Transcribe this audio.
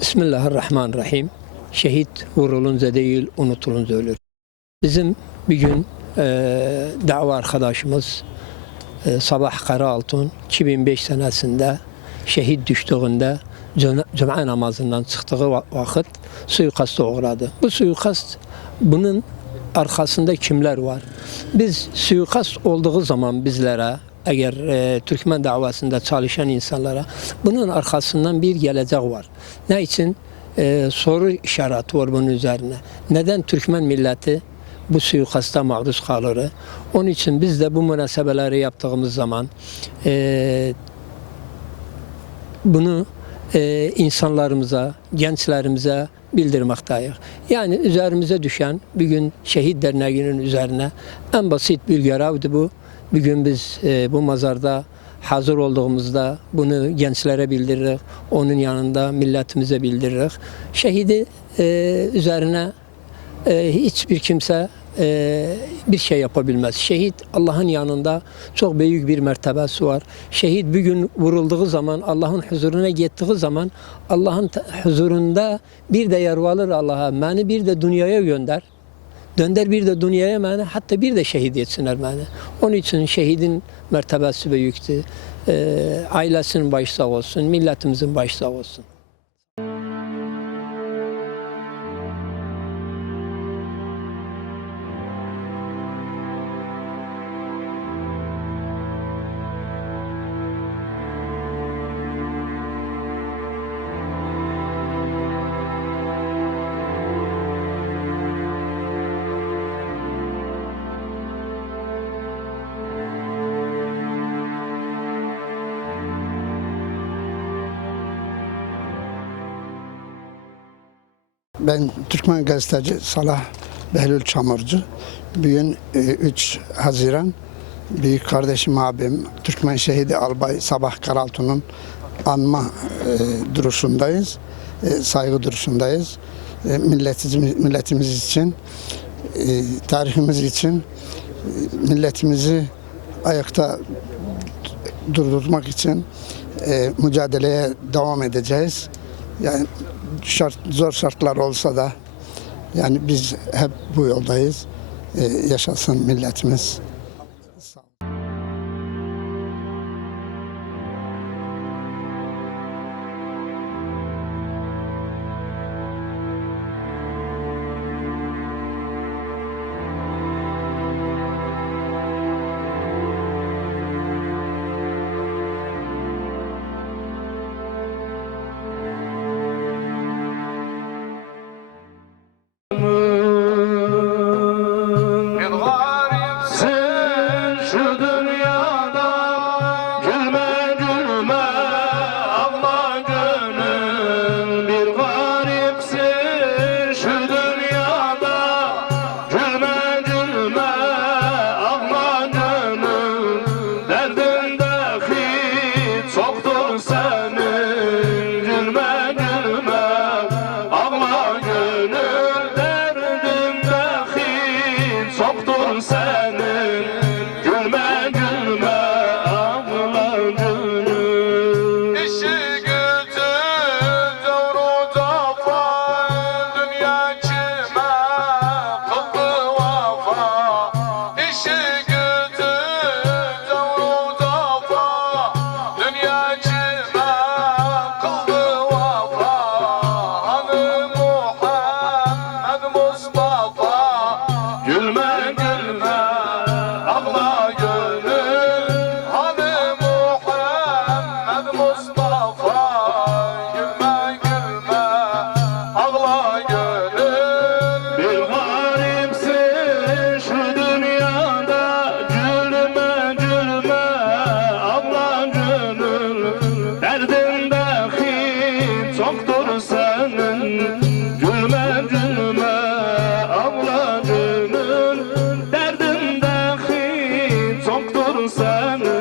Bismillahirrahmanirrahim. Şehit vurulunca değil, unutulunca ölür. Bizim bir gün e, dava arkadaşımız e, Sabah Karaaltun 2005 senesinde şehit düştüğünde cuma- namazından çıktığı va- vakit suikasta uğradı. Bu suikast bunun arkasında kimler var? Biz suikast olduğu zaman bizlere eğer e, Türkmen davasında çalışan insanlara bunun arkasından bir gelecek var. Ne için? E, soru işareti var bunun üzerine. Neden Türkmen milleti bu suikasta maruz kalır? Onun için biz de bu münasebeleri yaptığımız zaman e, bunu e, insanlarımıza, gençlerimize bildirmektayız. Yani üzerimize düşen bir gün şehit derneğinin üzerine en basit bir görevdi bu. Bir gün biz e, bu mazarda hazır olduğumuzda bunu gençlere bildiririz. Onun yanında milletimize bildiririz. Şehidi e, üzerine e, hiçbir kimse e, bir şey yapabilmez. Şehit Allah'ın yanında çok büyük bir mertebesi var. Şehit bir gün vurulduğu zaman Allah'ın huzuruna gittiği zaman Allah'ın huzurunda bir de yer alır Allah'a. Beni bir de dünyaya gönder. Dönder bir de dünyaya beni hatta bir de şehit etsinler beni. Onun için şehidin mertebesi büyüktü. E, ailesinin başı sağ olsun, milletimizin başı sağ olsun. Ben Türkmen gazeteci Salah Behlül Çamurcu. Bugün e, 3 Haziran büyük kardeşim abim Türkmen şehidi Albay Sabah Karaltun'un anma e, duruşundayız. E, saygı duruşundayız. E, milletimiz, milletimiz için, e, tarihimiz için, e, milletimizi ayakta durdurmak için e, mücadeleye devam edeceğiz. Yani şart, zor şartlar olsa da yani biz hep bu yoldayız. E, yaşasın milletimiz. Derdin dahi senin. Gülme gülme avla gülün Derdin dahi senin.